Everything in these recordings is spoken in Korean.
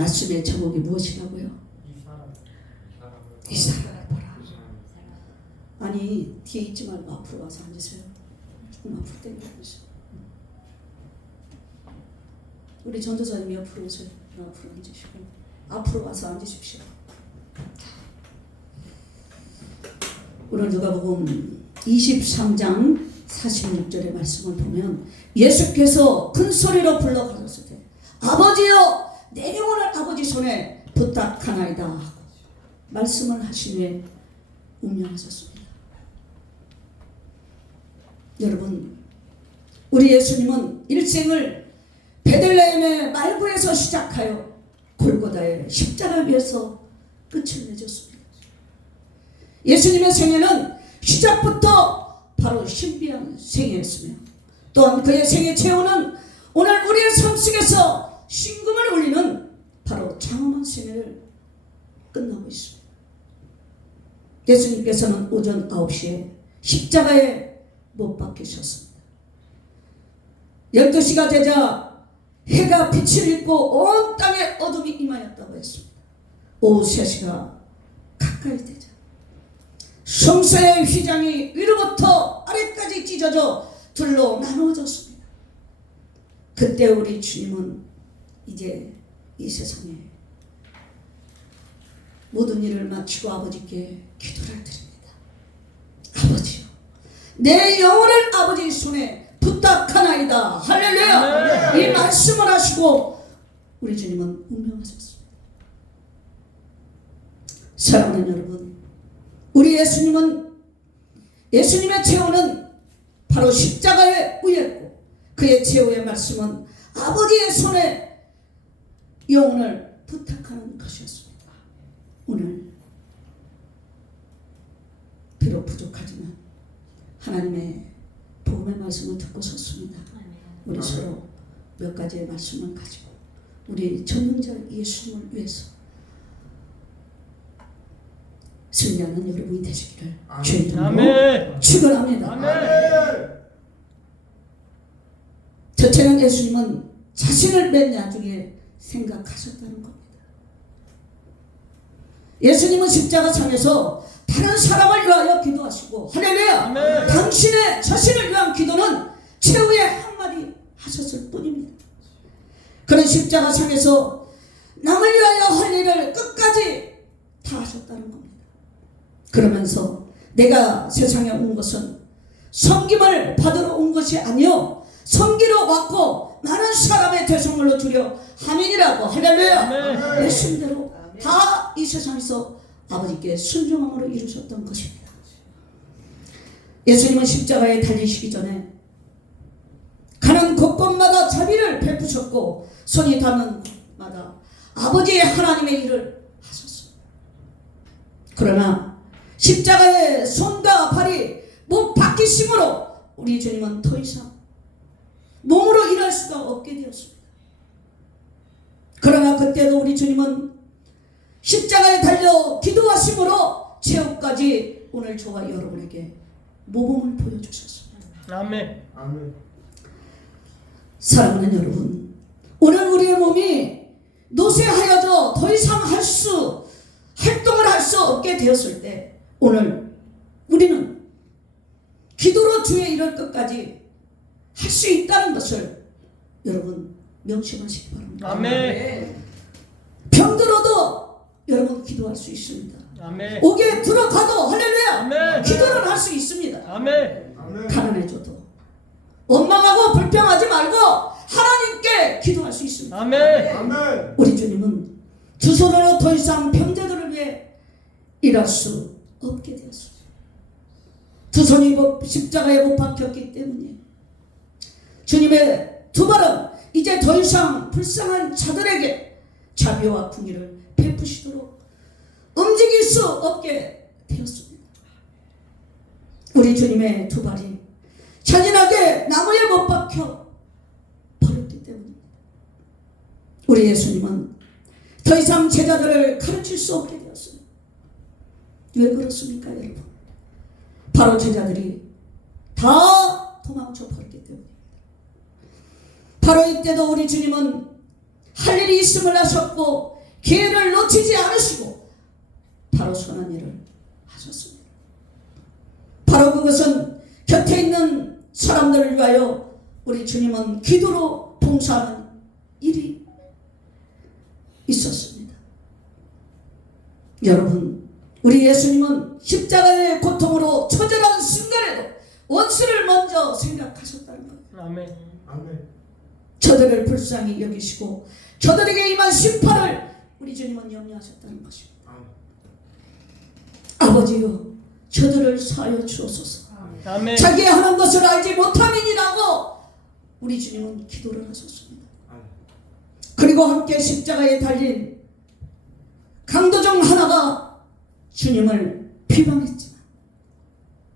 말씀의 제목이 무엇이라고요? 이 사람을 보라. 아니 뒤에 있지 말고 앞으로 와서 앉으세요. 조금 앞으로 당겨주세요. 우리 전도사님 옆으로 오세요. 앞으로 앉으시고 앞으로 와서 앉으십시오. 오늘 누가복음 23장 46절의 말씀을 보면 예수께서 큰 소리로 불러 가라사대 때 아버지여 내 영혼을 아버지 손에 부탁하나이다 하고 말씀을 하신 후에 운명하셨습니다. 여러분, 우리 예수님은 일생을 베들레헴의 말구에서 시작하여 골고다의 십자가 위에서 끝을 맺었습니다. 예수님의 생애는 시작부터 바로 신비한 생애였으며 또한 그의 생애 최후는 오늘 우리의 삶 속에서 신금을 울리는 바로 장엄한 생애를 끝나고 있습니다. 예수님께서는 오전 9시에 십자가에 못 박히셨습니다. 12시가 되자 해가 빛을 잃고 온 땅에 어둠이 임하였다고 했습니다. 오후 3시가 가까이 되자 성소의 휘장이 위로부터 아래까지 찢어져 둘로 나누어졌습니다. 그때 우리 주님은 이제 이 세상에 모든 일을 마치고 아버지께 기도를 드립니다. 아버지요, 내 영혼을 아버지 손에 부탁하나이다. 할렐루야. 이 말씀을 하시고 우리 주님은 운명하셨습니다. 사랑하는 여러분, 우리 예수님의 최후는 바로 십자가에 의했고 그의 최후의 말씀은 아버지의 손에 영혼을 부탁하는 것이었습니다. 오늘 비록 부족하지만 하나님의 복음의 말씀을 듣고 섰습니다. 우리 서로 몇 가지의 말씀을 가지고 우리 전능자 예수님을 위해서 승리하는 여러분이 되시기를 주의 이름으로 축원합니다. 저처럼 예수님은 자신을 맨 나중에 생각하셨다는 겁니다. 예수님은 십자가상에서 다른 사람을 위하여 기도하시고 할렐루야, 당신의 자신을 위한 기도는 최후의 한마디 하셨을 뿐입니다. 그런 십자가상에서 남을 위하여 할 일을 끝까지 다 하셨다는 겁니다. 그러면서 내가 세상에 온 것은 섬김을 받으러 온 것이 아니요 섬기러 왔고 많은 사람의 대성물로 주려 함이니라고. 할렐루야. 말씀대로 다 이 세상에서 아버지께 순종함으로 이루셨던 것입니다. 예수님은 십자가에 달리시기 전에 가는 곳곳마다 자비를 베푸셨고 손이 닿는 곳마다 아버지의 하나님의 일을 하셨습니다. 그러나 십자가에 손과 발이 못 박히심으로 우리 주님은 더 이상 몸으로 일할 수가 없게 되었습니다. 그러나 그때도 우리 주님은 십자가에 달려 기도하심으로 최후까지 오늘 저와 여러분에게 모범을 보여주셨습니다. 아멘. 사랑하는 여러분, 오늘 우리의 몸이 노쇠하여져 더 이상 활동을 할 수 없게 되었을 때 오늘 우리는 기도로 주의 일을 끝까지 할 수 있다는 것을 여러분 명심하시기 바랍니다. 아멘. 병들어도 여러분 기도할 수 있습니다. 아멘. 옥에 들어가도 할렐루야. 아멘. 기도를 할 수 있습니다. 아멘. 가난해져도 원망하고 불평하지 말고 하나님께 기도할 수 있습니다. 아멘. 우리 주님은 두 손으로 더 이상 병자들을 위해 일할 수 없게 되었습니다. 두 손이 십자가에 못 박혔기 때문에 주님의 두 발은 이제 더 이상 불쌍한 자들에게 자비와 긍휼을 베푸시도록 움직일 수 없게 되었습니다. 우리 주님의 두 발이 잔인하게 나무에 못 박혀 버렸기 때문입니다. 우리 예수님은 더 이상 제자들을 가르칠 수 없게 되었습니다. 왜 그렇습니까, 여러분? 바로 제자들이 다 도망쳐 버렸기 때문입니다. 바로 이때도 우리 주님은 할 일이 있음을 아셨고 기회를 놓치지 않으시고 바로 선한 일을 하셨습니다. 바로 그것은 곁에 있는 사람들을 위하여 우리 주님은 기도로 봉사하는 일이 있었습니다. 여러분, 우리 예수님은 십자가의 고통으로 처절한 순간에도 원수를 먼저 생각하셨다는 거예요. 아멘. 아멘. 저들을 불쌍히 여기시고 저들에게 임한 심판을 우리 주님은 염려하셨다는 것입니다. 아버지여, 저들을 사하여 주옵소서. 아멘. 자기의 하는 것을 알지 못함이니라고 우리 주님은 기도를 하셨습니다. 그리고 함께 십자가에 달린 강도 중 하나가 주님을 비방했지만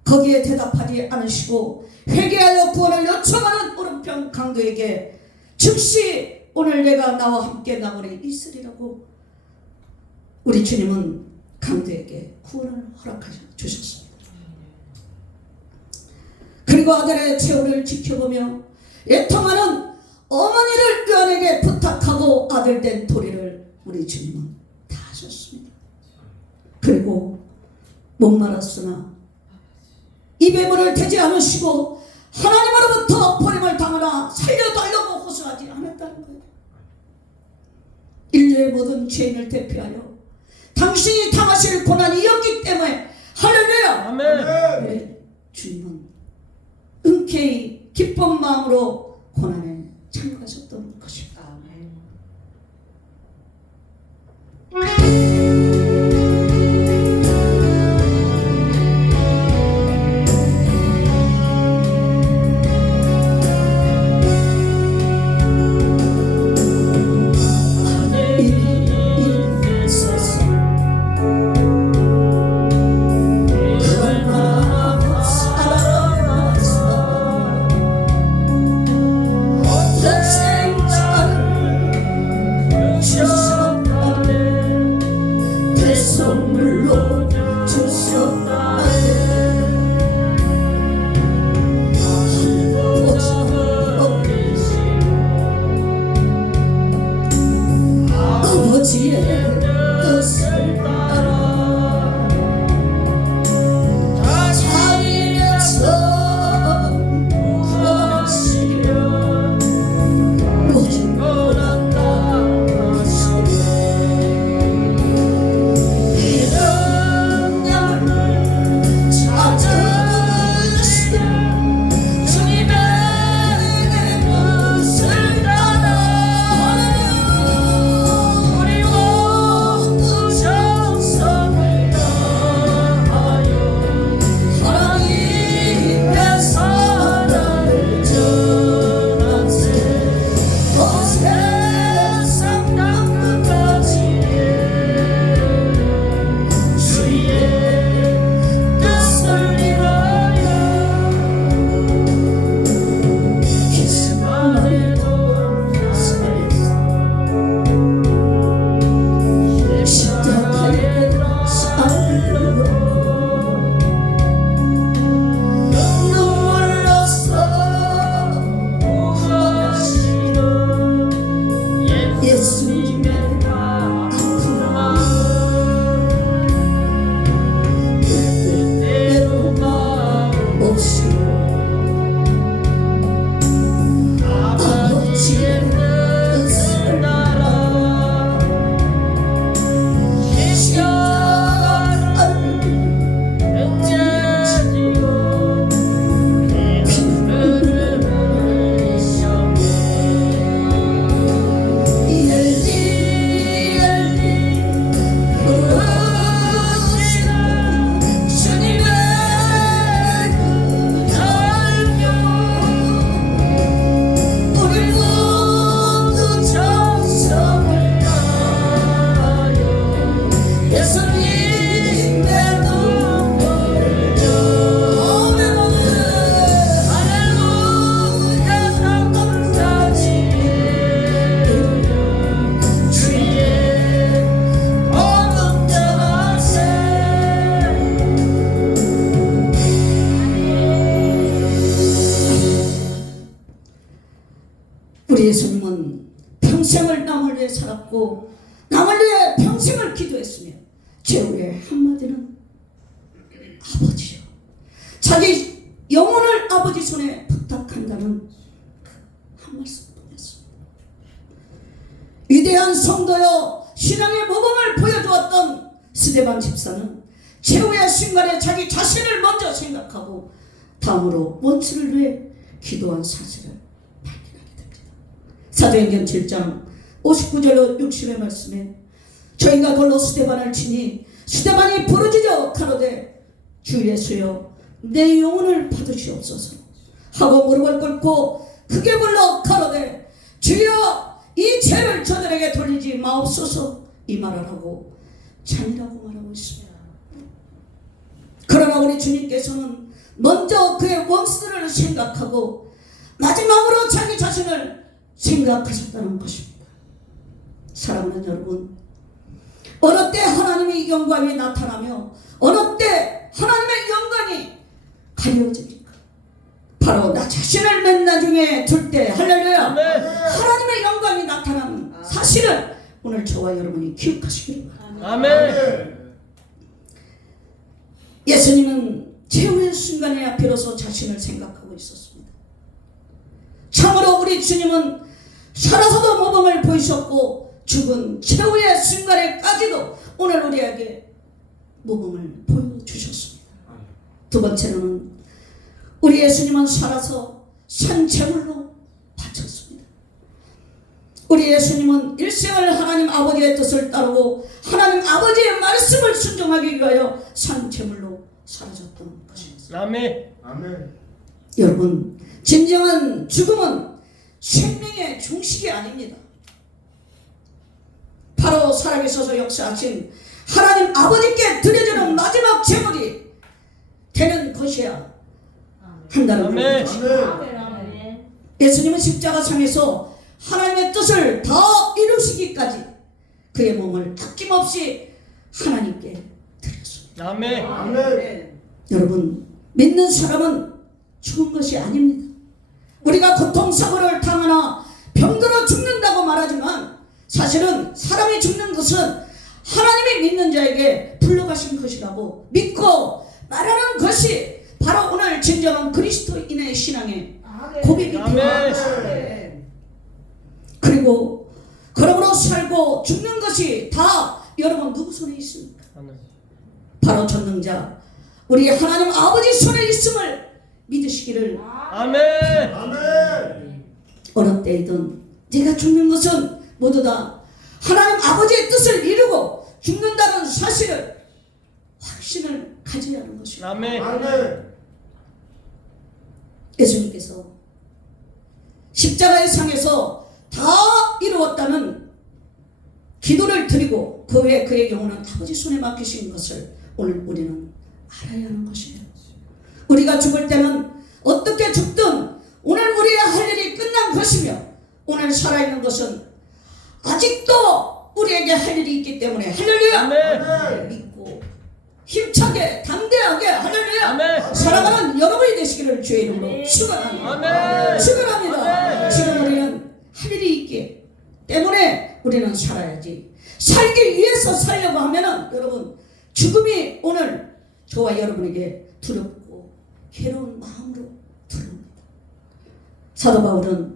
거기에 대답하지 않으시고 회개하여 구원을 요청하는 오른편 강도에게 즉시 오늘 내가 나와 함께 나무에 있으리라고 우리 주님은 강도에게 구원을 허락하셔 주셨습니다. 그리고 아들의 최후를 지켜보며 애통하는 어머니를 요한에게 부탁하고 아들 된 도리를 우리 주님은 다 하셨습니다. 그리고 목말랐으나 입에 물을 대지 않으시고 하나님으로부터 버림을 당하나 살려달라고 호소하지 않았다는 거예요. 인류의 모든 죄인을 대표하여 당신이 당하실 고난이었기 때문에 할렐루야. 아멘. 네, 주님은 흔쾌히 기쁜 마음으로 고난에 참여하셨던 것입니다. 선물로 주셨다네. 아버지의 뜻을 따라 자리에서 구하시려 모든 고난 당하시네. 자기 영혼을 아버지 손에 부탁한다는 한 말씀뿐이었습니다. 위대한 성도여 신앙의 모범을 보여주었던 스데반 집사는 최후의 순간에 자기 자신을 먼저 생각하고 다음으로 원수를 위해 기도한 사실을 발견하게 됩니다. 사도행전 7장 59절로 60의 말씀에 저희가 걸로 스데반을 치니 스데반이 부르짖어 가로되 주 예수여 내 영혼을 받으시옵소서 하고 무릎을 꿇고 크게 불러 가로되 주여 이 죄를 저들에게 돌리지 마옵소서 이 말을 하고 잔이라고 말하고 있습니다. 그러나 우리 주님께서는 먼저 그의 원수들을 생각하고 마지막으로 자기 자신을 생각하셨다는 것입니다. 사랑하는 여러분, 어느 때 하나님의 영광이 나타나며 어느 때 하나님의 영광이 가려집니까? 바로 나 자신을 맨 나중에 둘 때 할렐루야 하나님의 영광이 나타나는 사실을 오늘 저와 여러분이 기억하시기를 바랍니다. 아멘. 예수님은 최후의 순간에야 비로소 자신을 생각하고 있었습니다. 참으로 우리 주님은 살아서도 모범을 보이셨고 죽은 최후의 순간에까지도 오늘 우리에게 모범을 보여주셨습니다. 두 번째로는 우리 예수님은 살아서 산 제물로 바쳤습니다. 우리 예수님은 일생을 하나님 아버지의 뜻을 따르고 하나님 아버지의 말씀을 순종하기 위하여 산 제물로 사라졌던 것입니다. 아멘. 여러분, 진정한 죽음은 생명의 종식이 아닙니다. 바로 살아계셔서 역사하신 하나님 아버지께 드려지는 마지막 제물이 되는 것이야 한다는 것입니다. 예수님은 십자가상에서 하나님의 뜻을 다 이루시기까지 그의 몸을 아낌없이 하나님께 드렸습니다. 아멘. 여러분, 믿는 사람은 죽은 것이 아닙니다. 우리가 고통사고를 당하나 병들어 죽는다고 말하지만 사실은 사람이 죽는 것은 하나님이 믿는 자에게 불러가신 것이라고 믿고 말하는 것이 바로 오늘 진정한 그리스도인의 신앙의 고백이 되었습니다. 그리고 그러므로 살고 죽는 것이 다 여러분 누구 손에 있습니까? 바로 전능자 우리 하나님 아버지 손에 있음을 믿으시기를. 아멘. 어느 때이든 네가 죽는 것은 모두 다 하나님 아버지의 뜻을 이루고 죽는다는 사실을 확신을 가져야 하는 것입니다. 아멘. 예수님께서 십자가의 상에서 다 이루었다는 기도를 드리고 그 외에 그의 영혼은 아버지 손에 맡기신 것을 오늘 우리는 알아야 하는 것이에요. 우리가 죽을 때는 어떻게 죽든 오늘 우리의 할 일이 끝난 것이며 오늘 살아있는 것은 아직도 우리에게 할 일이 있기 때문에 할렐루야 아멘. 믿고 힘차게 담대하게 할렐루야 아멘. 살아가는 여러분이 되시기를 주의 이름으로 축원합니다. 아멘. 축원합니다. 지금 우리는 할 일이 있기 때문에 우리는 살아야지. 살기 위해서 살려고 하면은 여러분 죽음이 오늘 저와 여러분에게 두렵고 괴로운 마음으로 들어옵니다. 사도 바울은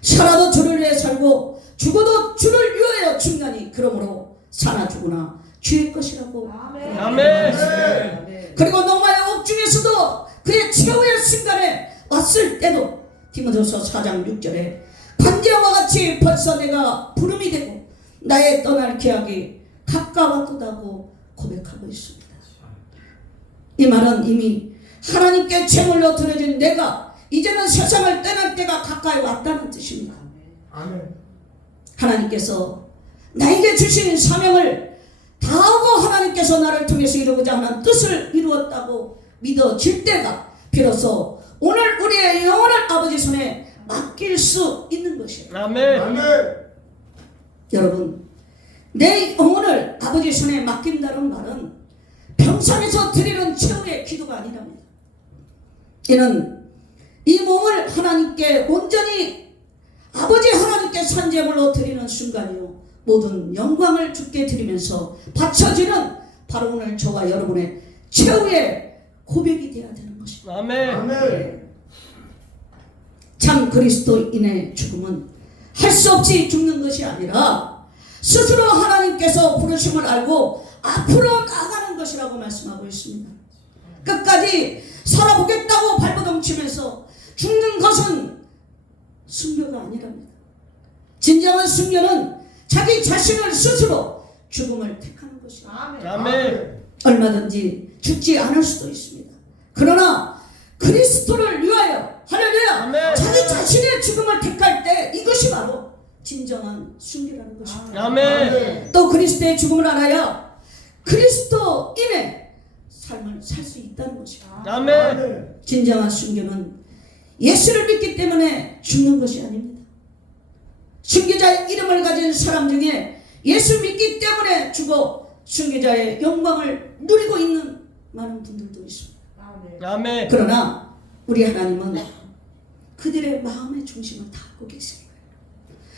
살아도 주를 위해 살고 죽어도 주를 위하여 죽나니 그러므로 사나 죽으나 주의 것이라고. 아멘. 그리고 노마의 옥중에서도 그의 최후의 순간에 왔을 때도 디모데후서 4장 6절에 반지와 같이 벌써 내가 부름이 되고 나의 떠날 기약이 가까웠다고 고백하고 있습니다. 이 말은 이미 하나님께 제물로 드려진 내가 이제는 세상을 떠날 때가 가까이 왔다는 뜻입니다. 하나님께서 나에게 주신 사명을 다하고 하나님께서 나를 통해서 이루고자 하는 뜻을 이루었다고 믿어질 때가 비로소 오늘 우리의 영혼을 아버지 손에 맡길 수 있는 것이에요. 아멘. 여러분, 내 영혼을 아버지 손에 맡긴다는 말은 평상에서 드리는 최후의 기도가 아니랍니다. 이는 이 몸을 하나님께 온전히 아버지 하나님께 산제물로 드리는 순간이요 모든 영광을 주께 드리면서 바쳐지는 바로 오늘 저와 여러분의 최후의 고백이 되어야 되는 것입니다. 아멘. 참 그리스도인의 죽음은 할 수 없이 죽는 것이 아니라 스스로 하나님께서 부르심을 알고 앞으로 나가는 것이라고 말씀하고 있습니다. 끝까지 살아보겠다고 발버둥치면서 죽는 것은 순교가 아니랍니다. 진정한 순교는 자기 자신을 스스로 죽음을 택하는 것입니다. 아멘. 얼마든지 죽지 않을 수도 있습니다. 그러나 그리스도를 위하여 할렐루야 아멘. 자기 자신의 죽음을 택할 때 이것이 바로 진정한 순교라는 것입니다. 아멘. 또 그리스도의 죽음을 알아야 그리스도인의 삶을 살 수 있다는 것입니다. 아멘. 진정한 순교는 예수를 믿기 때문에 죽는 것이 아닙니다. 순교자의 이름을 가진 사람 중에 예수 믿기 때문에 죽어 순교자의 영광을 누리고 있는 많은 분들도 있습니다. 아멘. 그러나 우리 하나님은 그들의 마음의 중심을 다 갖고 계십니다.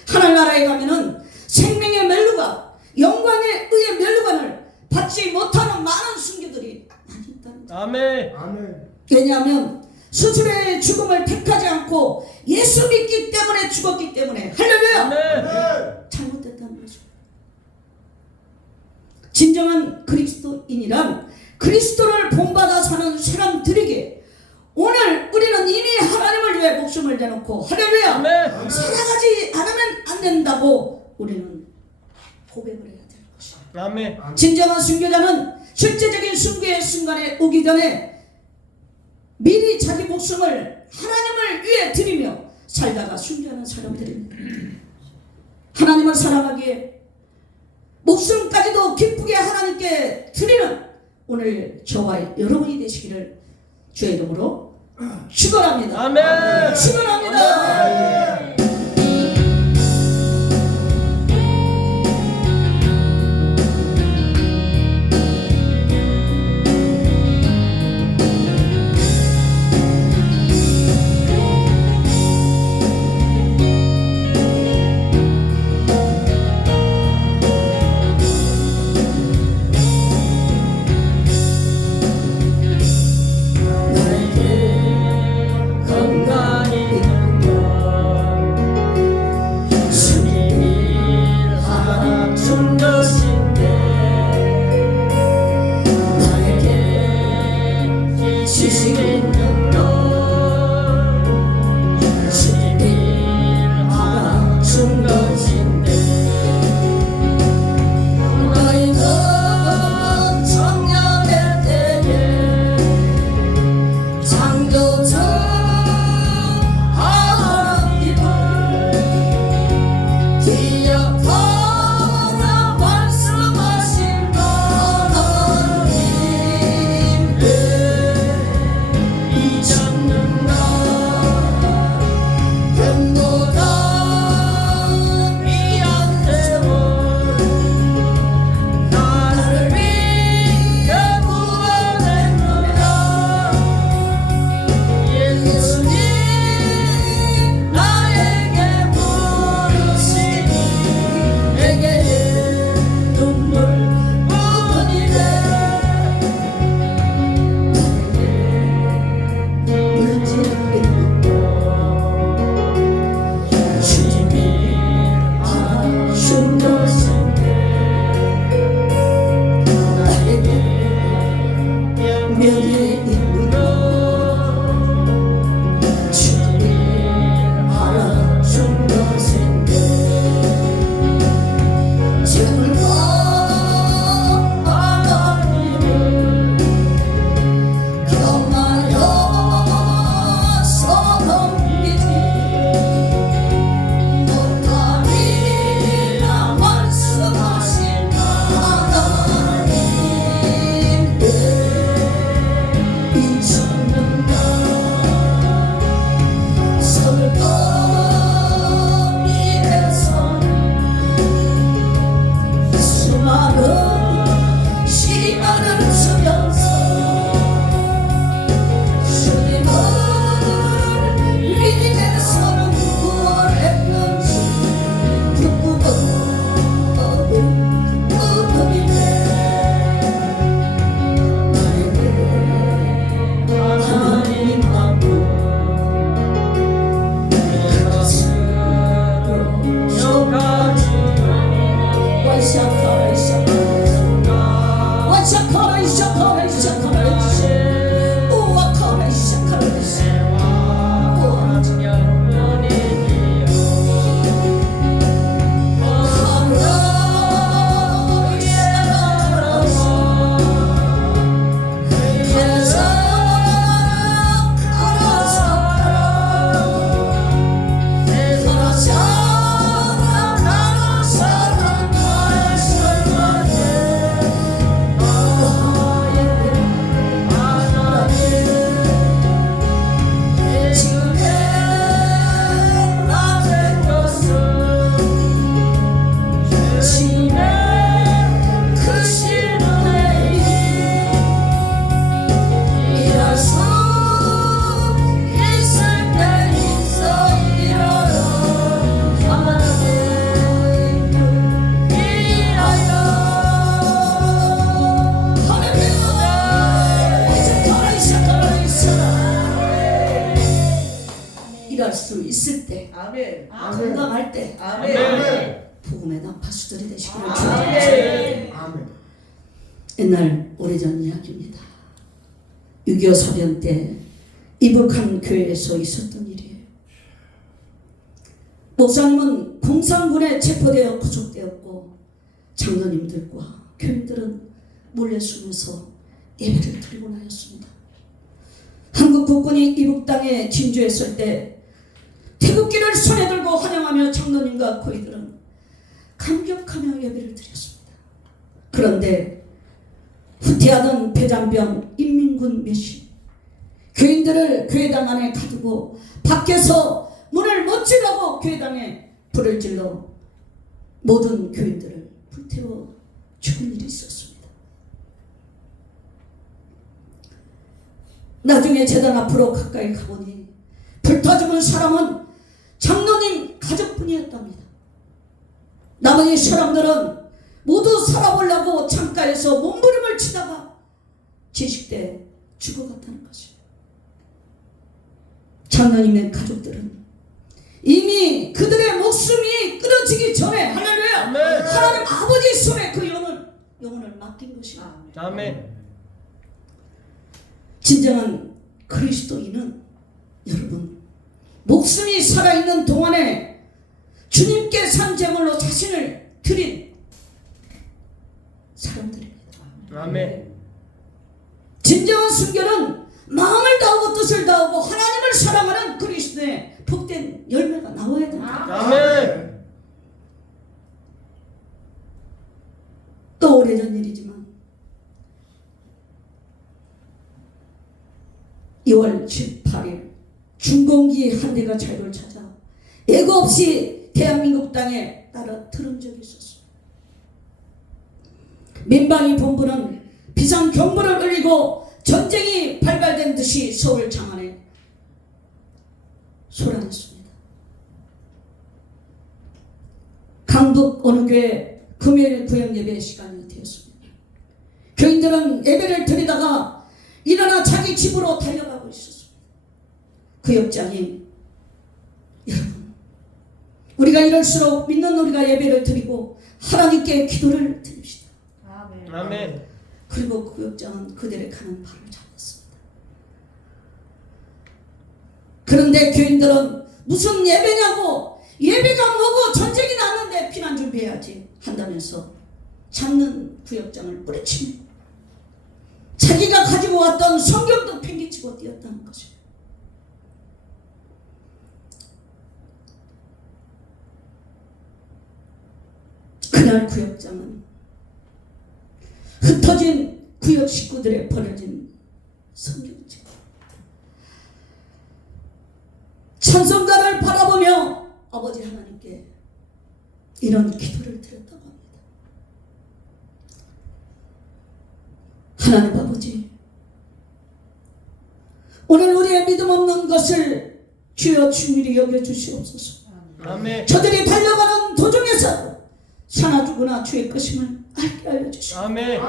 하늘나라에 가면은 생명의 멸류관, 영광의 의의 멸류관을 받지 못하는 많은 순교들이 많이 있다는 거예요. 아멘. 왜냐하면 스스로의 죽음을 택하지 않고 예수 믿기 때문에 죽었기 때문에 할렐루야 아멘. 잘못됐다는 거죠. 진정한 그리스도인이란 그리스도를 본받아 사는 사람들에게 오늘 우리는 이미 하나님을 위해 목숨을 내놓고 할렐루야 아멘. 살아가지 않으면 안 된다고 우리는 고백을 해야 되는 것입니다. 아멘. 진정한 순교자는 실제적인 순교의 순간에 오기 전에 미리 자기 목숨을 하나님을 위해 드리며 살다가 순교하는 사람들입니다. 하나님을 사랑하기에 목숨까지도 기쁘게 하나님께 드리는 오늘 저와 여러분이 되시기를 주의 이름으로 축원합니다. 아멘. 축원합니다. 건강히 아멘. 건강할 때 아멘. 복음의 나파수들이 되시기를 아멘. 축원합니다. 아멘. 옛날 오래전 이야기입니다. 6.25 사변 때 이북한 교회에서 있었던 일이에요. 목사님은 공산군에 체포되어 구속되었고 장로님들과 교인들은 몰래 숨어서 예배를 드리고 나였습니다. 한국 국군이 이북 땅에 진주했을 때 태극기를 손에 들고 환영하며 장로님과 고위들은 감격하며 예배를 드렸습니다. 그런데 후퇴하던 배장병 인민군 몇이 교인들을 교회당 안에 가두고 밖에서 문을 못 찔러고 교회당에 불을 질러 모든 교인들을 불태워 죽은 일이 있었습니다. 나중에 제단 앞으로 가까이 가보니 불타 죽은 사람은 장로님 가족뿐이었답니다. 나머지 사람들은 모두 살아보려고 창가에서 몸부림을 치다가 제식돼 죽어갔다는 것입니다. 장로님의 가족들은 이미 그들의 목숨이 끊어지기 전에 할렐루야 하나님 아버지 손에 그 영혼을 맡긴 것입니다. 아멘. 진정한 그리스도인은 여러분 목숨이 살아있는 동안에 주님께 산 제물로 자신을 드린 사람들입니다. 아멘. 진정한 순교는 마음을 다하고 뜻을 다하고 하나님을 사랑하는 그리스도의 복된 열매가 나와야 됩니다. 아멘. 또 오래전 일이지만 2월 18일 중공기 한 대가 자유를 찾아 예고 없이 대한민국 땅에 따라들은 적이 있었습니다. 민방위 본부는 비상경보를 울리고 전쟁이 발발된 듯이 서울 장안에 소란했습니다. 강북 어느 교회 금요일 구역 예배 시간이 되었습니다. 교인들은 예배를 드리다가 일어나 자기 집으로 달려가고 있었습니다. 구역장이 여러분 우리가 이럴수록 믿는 우리가 예배를 드리고 하나님께 기도를 드립시다. 아멘. 그리고 구역장은 그들의 가는 발을 잡았습니다. 그런데 교인들은 무슨 예배냐고 예배가 뭐고 전쟁이 났는데 피난 준비해야지 한다면서 잡는 구역장을 뿌리치며 자기가 가지고 왔던 성경도 팽개치고 뛰었다는 것입니다. 그날 구역장은 흩어진 구역 식구들의 버려진 성경책 찬송가를 바라보며 아버지 하나님께 이런 기도를 드렸다고 합니다. 하나님 아버지 오늘 우리의 믿음 없는 것을 주여 주님이 여겨주시옵소서. 아멘. 저들이 달려가는 도중에서 사나 죽으나 주의 것임을 알게 알려주시오. 아멘.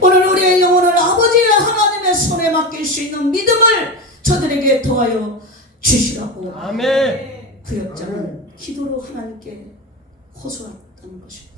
오늘 우리의 영혼을 아버지 하나님의 손에 맡길 수 있는 믿음을 저들에게 더하여 주시라고 아멘. 구역장은 기도로 하나님께 호소했다는 것입니다.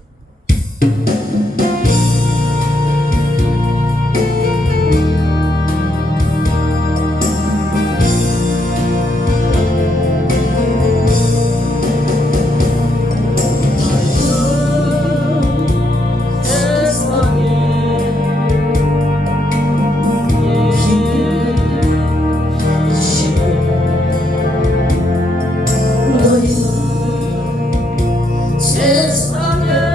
세상에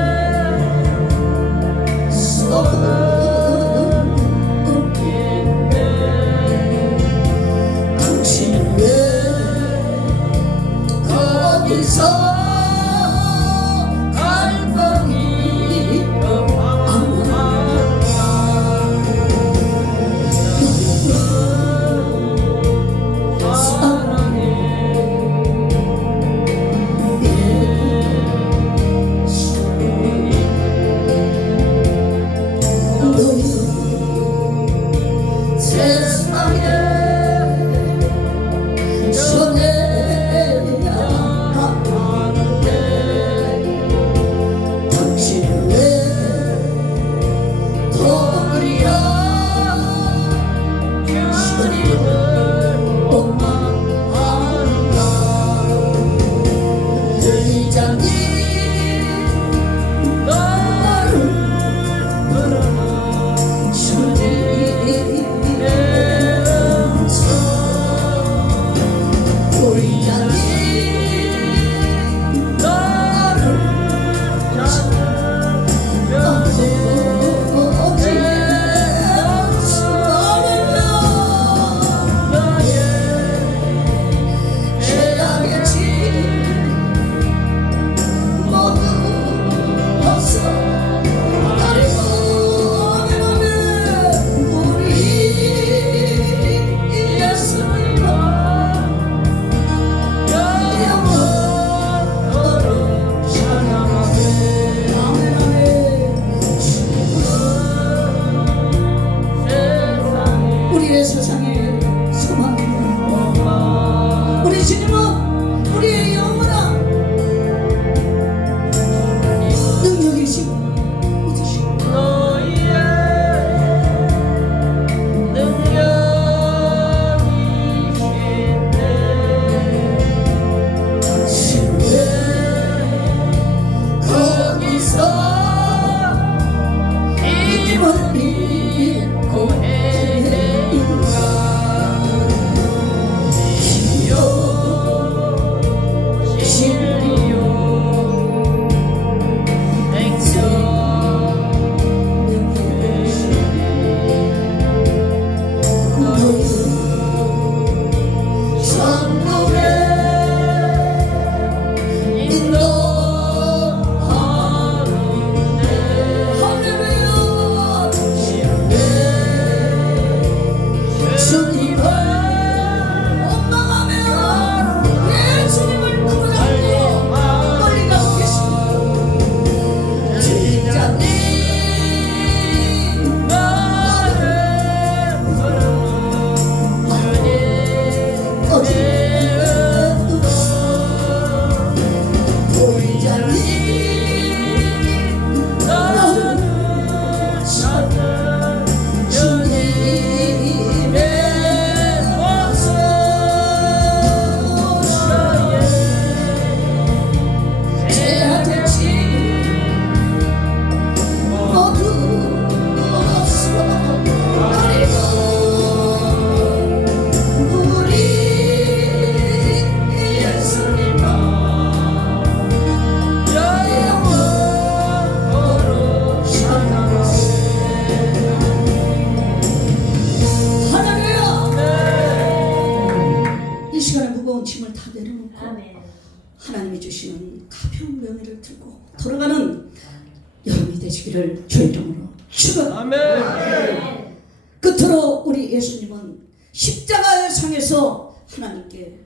되시기를 주의 이름으로 축원합니다. 아멘. 끝으로 우리 예수님은 십자가의 상에서 하나님께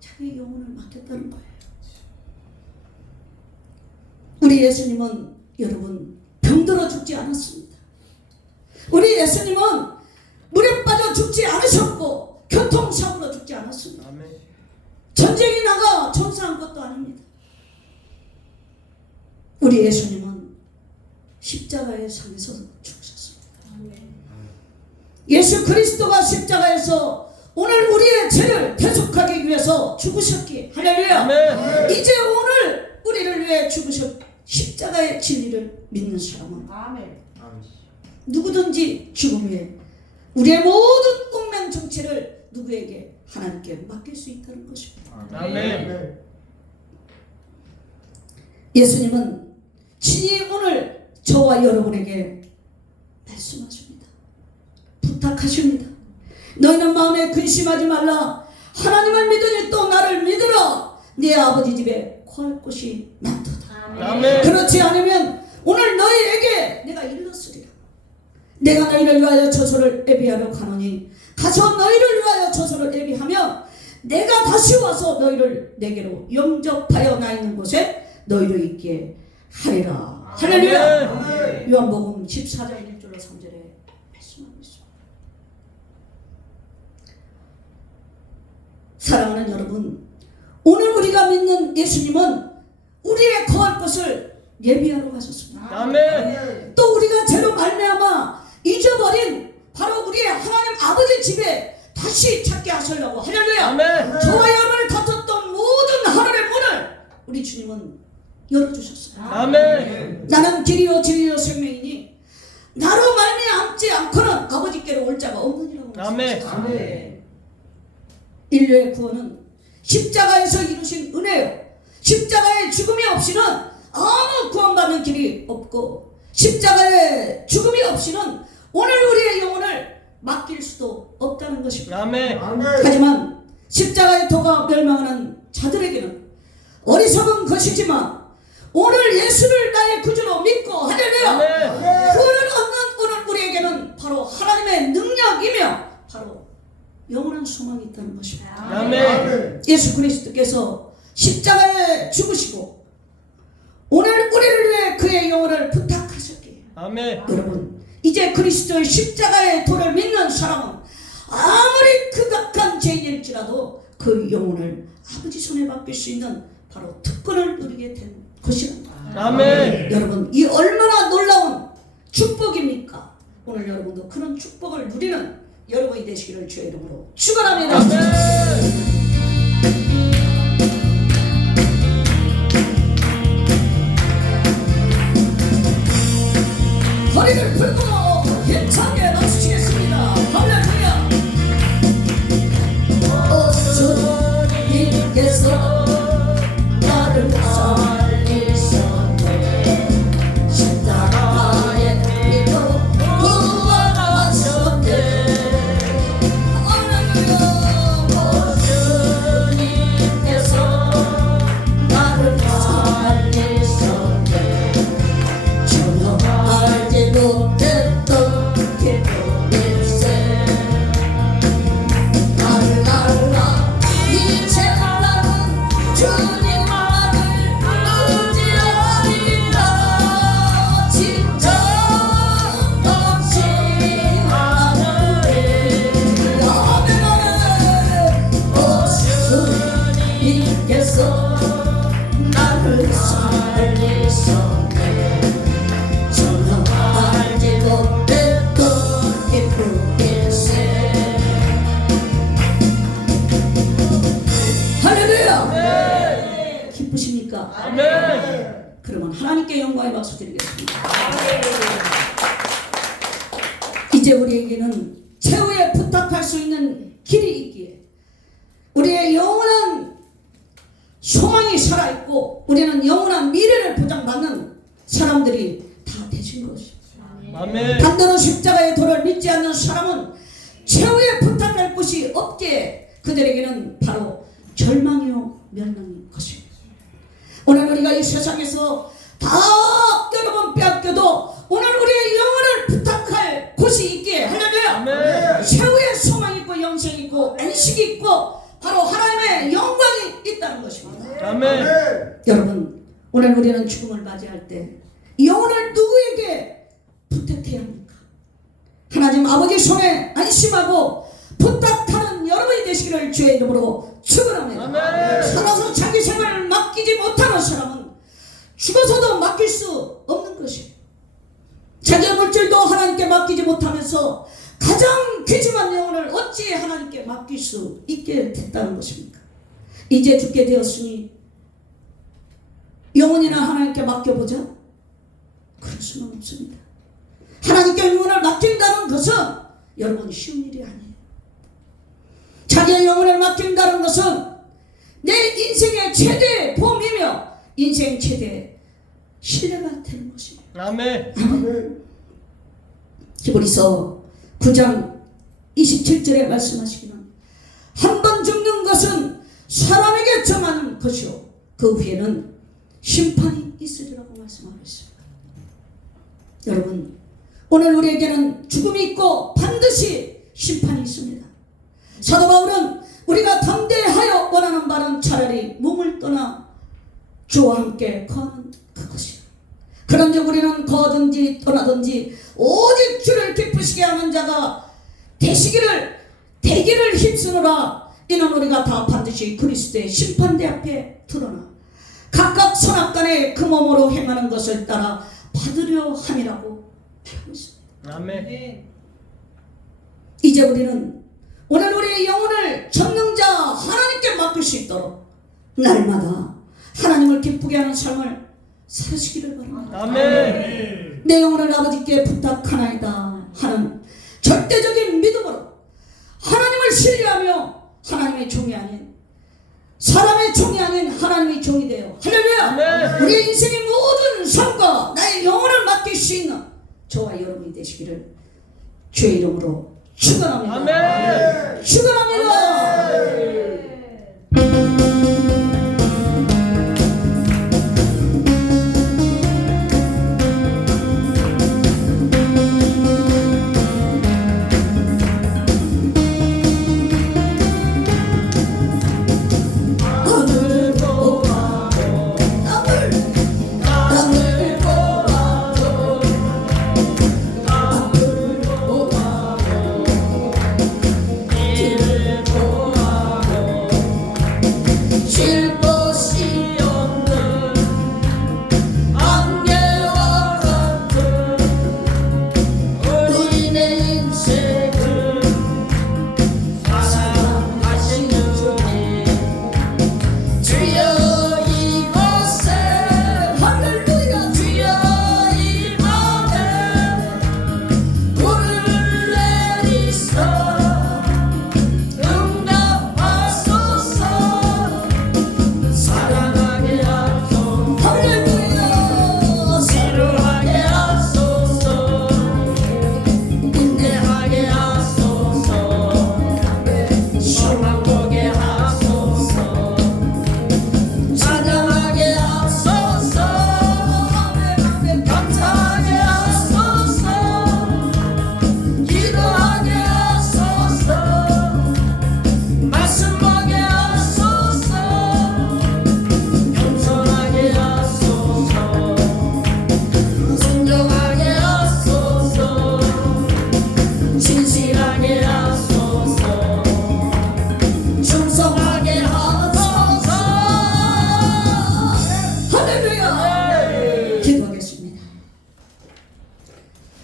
자기의 영혼을 맡겼다는 거예요. 우리 예수님은 여러분 병들어 죽지 않았습니다. 우리 예수님은 물에 빠져 죽지 않으셨고 교통사고로 죽지 않았습니다. 아멘. 전쟁이 나가 전사한 것도 아닙니다. 우리 예수님은 십자가의 상에서 죽으셨습니다. 예수 그리스도가 십자가에서 오늘 우리의 죄를 대속하기 위해서 죽으셨기에 할렐루야. 아멘. 이제 오늘 우리를 위해 죽으셨 십자가의 진리를 믿는 사람은 누구든지 죽음 후에 우리의 모든 운명 정체를 누구에게 하나님께 맡길 수 있다는 것입니다. 아멘. 예수님은 친히 오늘 저와 여러분에게 말씀하십니다. 부탁하십니다. 너희는 마음에 근심하지 말라. 하나님을 믿으니 또 나를 믿으라. 네 아버지 집에 거할 곳이 많도다. 아멘. 그렇지 않으면 오늘 너희에게 내가 일렀으리라. 내가 너희를 위하여 저소를 예비하러 가노니 가서 너희를 위하여 저소를 예비하며 내가 다시 와서 너희를 내게로 영접하여 나 있는 곳에 너희를 있게 하리라. 할렐루야. 아멘. 요한복음 14장 1절로 3절에 말씀하고 있습니다. 사랑하는 여러분, 오늘 우리가 믿는 예수님은 우리의 거할 것을 예비하러 가셨습니다. 아멘. 또 우리가 죄로 말미암아 잊어버린 바로 우리의 하나님 아버지 집에 다시 찾게 하시려고 할렐루야. 아멘. 저와 여러분을 다퉜던 모든 하늘의 문을 우리 주님은 열어주셨어요. 아멘. 나는 길이요 진리요 생명이니 나로 말미암지 않고는 아버지께로 올 자가 없느니라고 아멘. 말씀하셨어요. 인류의 구원은 십자가에서 이루신 은혜요. 십자가의 죽음이 없이는 아무 구원받는 길이 없고 십자가의 죽음이 없이는 오늘 우리의 영혼을 맡길 수도 없다는 것입니다. 아멘. 하지만 십자가의 도가 멸망하는 자들에게는 어리석은 것이지만 오늘 예수를 나의 구주로 믿고 할렐루야 아멘. 구원을 얻는 오늘 우리에게는 바로 하나님의 능력이며 바로 영원한 소망이 있다는 것입니다. 아멘. 예수 그리스도께서 십자가에 죽으시고 오늘 우리를 위해 그의 영혼을 부탁하셨기에 아멘. 여러분 이제 그리스도의 십자가의 도를 믿는 사람은 아무리 극악한 죄인일지라도 그 영혼을 아버지 손에 맡길 수 있는 바로 특권을 누리게 된 것입니다. 아멘. 여러분 이 얼마나 놀라운 축복입니까? 오늘 여러분도 그런 축복을 누리는 여러분이 되시기를 주의 이름으로 축원합니다. 아멘. 허리를 풀고 힘차게 나서시겠습니다. 할렐루야. 주님께서 나를 살리셨네. 십자가의 피로 구원하셨네. 할렐루야. 주님께서 나를 살리셨네. 전혀 알지 못했던 기쁨일세. 날라 이제 나는 주님만을 의지하리라. 진정 없이 하늘에 아멘. 주님께서 나를 살리셨네. 전혀 알지 못했던 기쁨일세. 할렐루야. 기쁘십니까? 아멘. 그러면 하나님께 영광의 박수 드리겠습니다. 이제 우리에게는 최후에 부탁할 수 있는 길이 있기에 우리의 영원한 소망이 살아있고 우리는 영원한 미래를 보장받는 사람들이 다 되신 것입니다. 아멘. 반대로 십자가의 도를 믿지 않는 사람은 최후에 부탁할 곳이 없기에 그들에게는 바로 절망이요 멸망인 것입니다. 오늘 우리가 이 세상에서 다 여러분 빼앗겨도 오늘 우리의 영혼을 부탁할 곳이 있기에 할렐루야. 아멘. 최후의 소망이 있고 영생이 있고 안식이 있고 바로 하나님의 영광이 있다는 것입니다. 아멘. 여러분, 오늘 우리는 죽음을 맞이할 때 영혼을 누구에게 부탁해야 합니까? 하나님 아버지 손에 안심하고 부탁하는 여러분이 되시기를 주의 이름으로 축원합니다. 아멘. 살아서 자기 생활을 맡기지 못하는 사람은 죽어서도 맡길 수 없는 것이에요. 자기의 물질도 하나님께 맡기지 못하면서 가장 귀중한 영혼을 어찌 하나님께 맡길 수 있게 됐다는 것입니까? 이제 죽게 되었으니 영혼이나 하나님께 맡겨보자? 그럴 수는 없습니다. 하나님께 영혼을 맡긴다는 것은 여러분 쉬운 일이 아니에요. 자기의 영혼을 맡긴다는 것은 내 인생의 최대의 보험이며 인생 최대의 신뢰가 되는 것입니다. 아멘. 히브리서 9장 27절에 말씀하시기는 한 번 죽는 것은 사람에게 정하는 것이요 그 후에는 심판이 있으리라고 말씀하고 있습니다. 여러분, 오늘 우리에게는 죽음이 있고 반드시 심판이 있습니다. 사도 바울은 우리가 담대하여 원하는 바는 차라리 몸을 떠나 주와 함께 거하는 그것이요. 그런즉 우리는 거하든지 떠나든지 오직 주를 기쁘시게 하는 자가 되기를 힘쓰노라. 이는 우리가 다 반드시 그리스도의 심판대 앞에 드러나 각각 선악간에 그 몸으로 행하는 것을 따라 받으려 함이라고 말하고 있습니다. 아멘. 이제 우리는 오늘 우리의 영혼을 전능자 하나님께 맡길 수 있도록 날마다 하나님을 기쁘게 하는 삶을 사시기를 바랍니다. 아멘. 내 영혼을 아버지께 부탁하나이다 하는 절대적인 믿음으로 하나님을 신뢰하며 하나님의 종이 아닌 사람의 종이 아닌 하나님의 종이 되어 할렐루야. 아멘. 우리의 인생의 모든 삶과 나의 영혼을 맡길 수 있는 저와 여러분이 되시기를 주의 이름으로 축원합니다. 아멘. 축원합니다.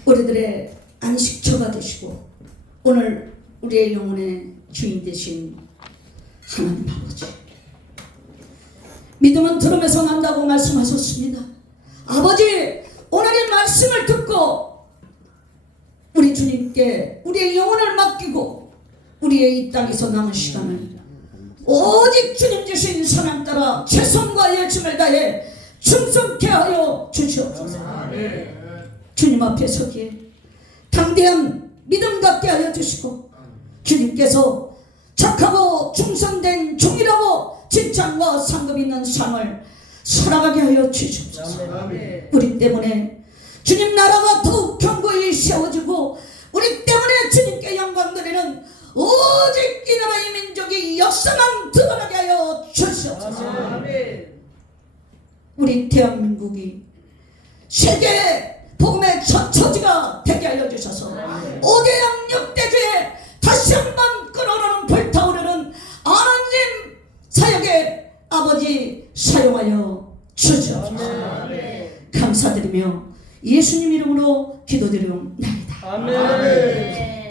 우리들의 안식처가 되시고 오늘 우리의 영혼의 주인 되신 하나님 아버지, 믿음은 들음에서 난다고 말씀하셨습니다. 아버지, 오늘 이 말씀을 듣고 우리 주님께 우리의 영혼을 맡기고 우리의 이 땅에서 남은 시간을 오직 주님 주신 사명 따라 최선과 열심을 다해 충성케 하여 주시옵소서. 주님 앞에 서기에 담대한 믿음 갖게 하여 주시고 주님께서 착하고 충성된 종이라고 칭찬과 상급 있는 삶을 살아가게 하여 주시옵소서. 우리 때문에 주님 나라가 더욱 견고히 세워지고 우리 때문에 주님께 영광 드리는 오직 이 나라 이 민족이 역사만 드러나게 하여 주시옵소서. 아멘. 우리 대한민국이 세계 복음의 처지가 되게 하여 주셔서 5대 양육대주에 다시 한번 끓어오르는 불타오르는 하나님 사역에 아버지 사용하여 주시옵소서. 감사드리며 예수님 이름으로 기도드리옵나이다. 아멘.